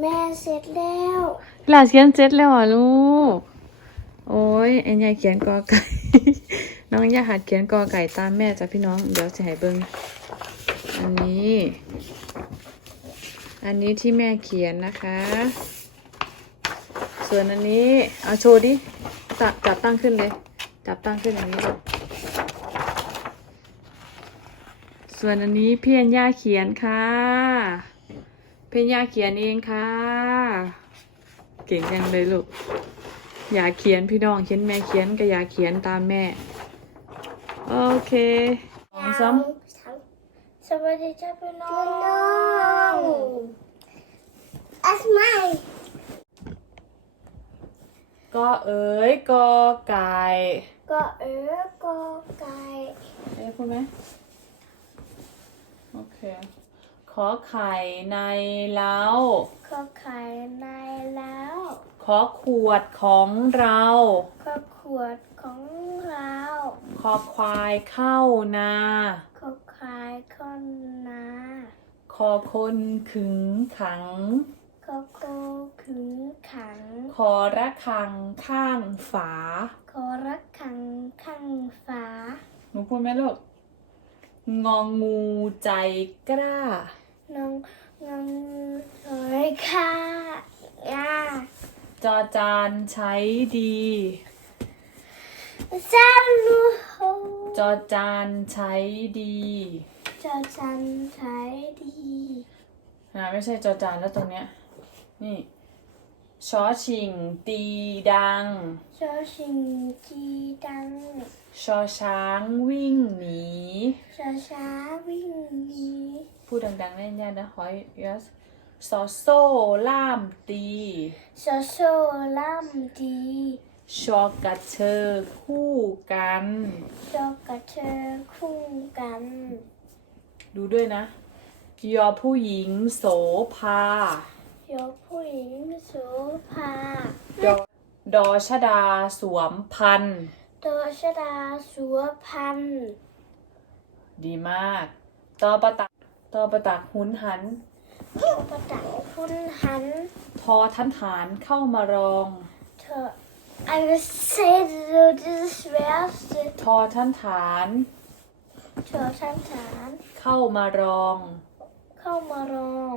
แม่เสร็จแล้วหลาเขียนเสร็จแล้วเหรอลูก โอ้ยไอ้ยายเขียนกอไก่ น้องย่าหัดเขียนกอไก่ตามแม่จ้ะพี่น้อง เดี๋ยวจะให้เบิ้งอันนี้ อันนี้ที่แม่เขียนนะคะ ส่วนอันนี้เอาโชว์ดิจับจับตั้งขึ้นเลย จับตั้งขึ้นอย่างนี้ลูกส่วนอันนี้พี่อัญญาเขียนค่ะ พี่อัญญาเขียนเองค่ะ เก่งจังเลยลูก อย่าเขียนพี่น้องเขียนแม่เขียนก็อย่าเขียนตามแม่ โอเคสองซ้สวัสดีจ้าพี่น้องอัสมาำก็เอ๋ยกอไก่ก็เอ๋ก็ไก่เอ๊ะพูดไหมโอเคข อไข่ในเล้าก็ไข่ในแล้วขอขวดของเราก็ขวดของเราขอควายเข้านาก็ไข่คนนาขอคนขึงขังก็โกขึงขังขอระคังข้างฝา ขอรักขังข้างฟ้า หนูพูดไหมลูก งองูใจกล้า น้องน้องสวยค่ะย่าจอจานใช้ดีจันลูโฮจอจานใช้ดีจะจันใช้ดีนะไม่ใช่จอจานแล้วตรงเนี้ย นี่ชอชิงตีดัง ชอชิงจีดัง ชอช้างวิ่งหนีช้าช้าวิ่งหนี พูดดังๆแน่นๆนะขอยัสซอโซ่ล่ามตีโซโซล่ำดีชอกระเชอคู่กันชอบกับเธอคู่กัน ดูด้วยนะ ยอผู้หญิงโสภา ยกผู้หญิงโสภาดอดอชดาสวมพันธุ์ตัวชดาสัวพันธุ์ ดีมาก ตอประตัก ตอประตักหุนหันตัวประดับพุนหัน ทอทันฐานเข้ามารอง เธอ I will say this schwerste ทอทันฐาน เธอท่านฐานเข้ามารอง เข้ามารอง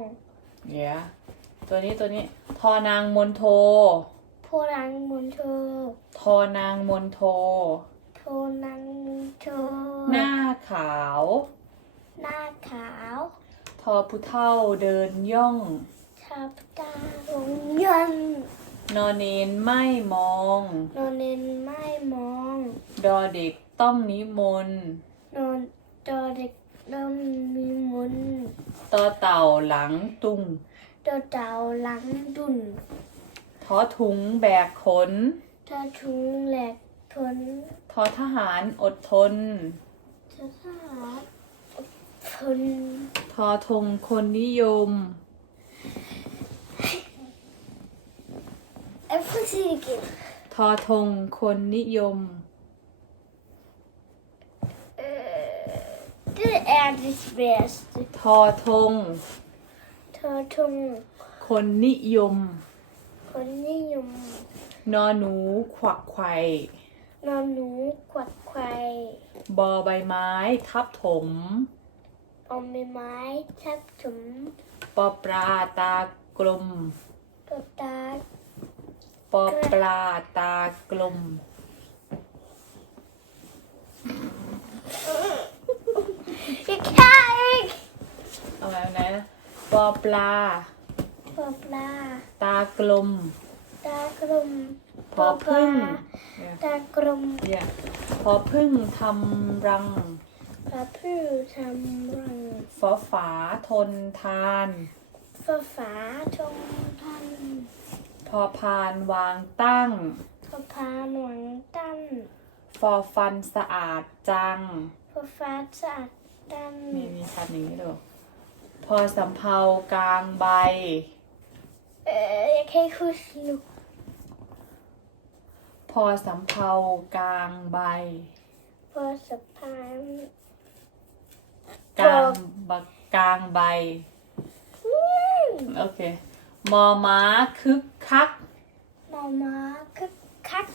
เดี๋ยวตัวนี้ตัวนี้ ทอนางมนโท โพลังมุนโททอนางมนโทโทนังโทหน้าขาว หน้าขาวทอผู้เท่าเดินย่อง ทับตาลงยนต์นอนเนนไม่มอง นอนเนนไม่มองดอเด็กต้องนิมนต์นอนตอเด็กเริ่มมีมุนตอเต่าหลังตุงตัวเต่าหลังดุนทอถุงแบกขนถ้าทุงแหลกทนทอทหารอดทนจะทหาร ทนทอทงคนนิยม เอฟซีกินทอทงคนนิยม Det er det sværeste. ทอทงเธอทุงคนนิยม คนนิยมนอหนูขวักไขว่นอนหนูขวักไขว่ บอใบไม้ ทับถมเอาไม้ไม้ทับถุมปอปลาตากลมตัวตาปอปลาตากลม อีกข้าอีกเอาไว้ไหนนะปอปลาตัวปลาตากลม ตากลมพอพึ่ง ตากลมเนี่ยพอพึ่งทำรัง พระพือทำรังฝอฝาทนทาน ฟ้าฝาชมพันพอพานวางตั้งพระพาหนวงตั้นฟอฟันสะอาดจังพระฟ้าสะอาดตั้นมีมีชัดอย่างนี้ดูพอสำเภากลางใบ เอออยากให้คุณสนุกพอสำเภากลางใบ พอสะพาน กลางบกลางใบอืมโอเค มอม้าคึกคักมอม้าคึกคัก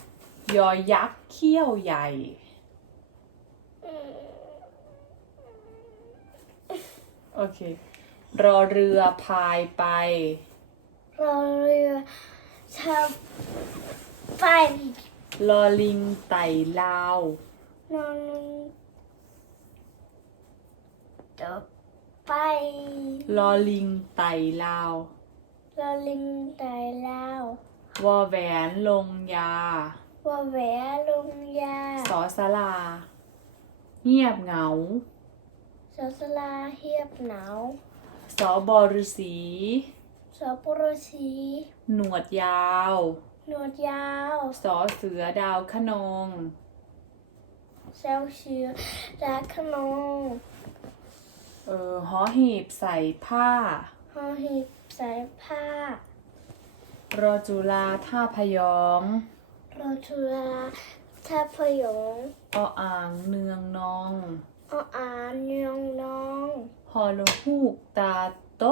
ยอยักษ์เขี้ยวใหญ่ อืมโอเค รอเรือพายไป รอเรือชาวไฟลอลิงไต่ลาว นอน ต่อไปลอลิงไต่ลาวรอลิงไต่ลาววอแหวนลงยาว่าแหวลงยาสอสลา เงียบเหงาสอสลาเฮียบหนาวสอบอฤษีสอปุโรสีหนวดยาว หนวดยาว สอเสือดาวขนองเซลเชือรักขนองเออหอหีบใส่ผ้า หอหีบสายผ้ารอจุลาท่าพยองรอทุลาทัพยงออ่างเนืองนอง ออานยองน้อง ฮอลฮูกตาโต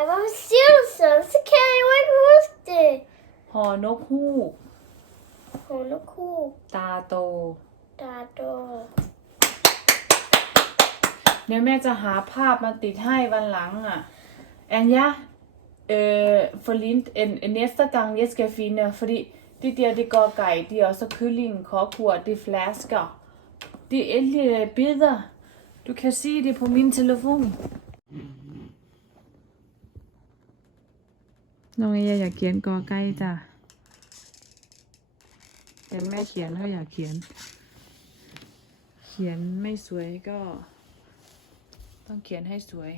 I var stillsam så kan jag inte huska ฮอนกฮูก Hon och ko ตาโต ตาโตเดี๋ยวแม่จะหาภาพมาติดให้วันหลังอะ En ja, øh, for Lind, en, en næste gang jeg skal finde, fordi det der, det går gej, det er også kylling, kokur, det er flasker. Det er alle billeder. Du kan se det på min telefon. น้องเออยากเขียนกอไก่จ้ะเห็นแม่เขียนเขาอยากเขียนเขียนไม่สวยก็ ต้องเขียนให้สวย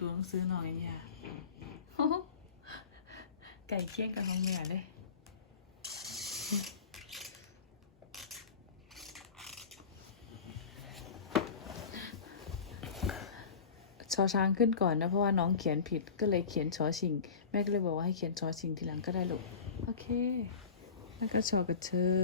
ตัวหนังสือหน่อยอย่าไก่เคี่ยงกับน้องแม่เลยชอช้างขึ้นก่อนนะเพราะว่าน้องเขียนผิดก็เลยเขียนชอชิง แม่ก็เลยบอกว่าให้เขียนชอชิงทีหลังก็ได้ลูกโอเค แล้วก็ชอกระเชอ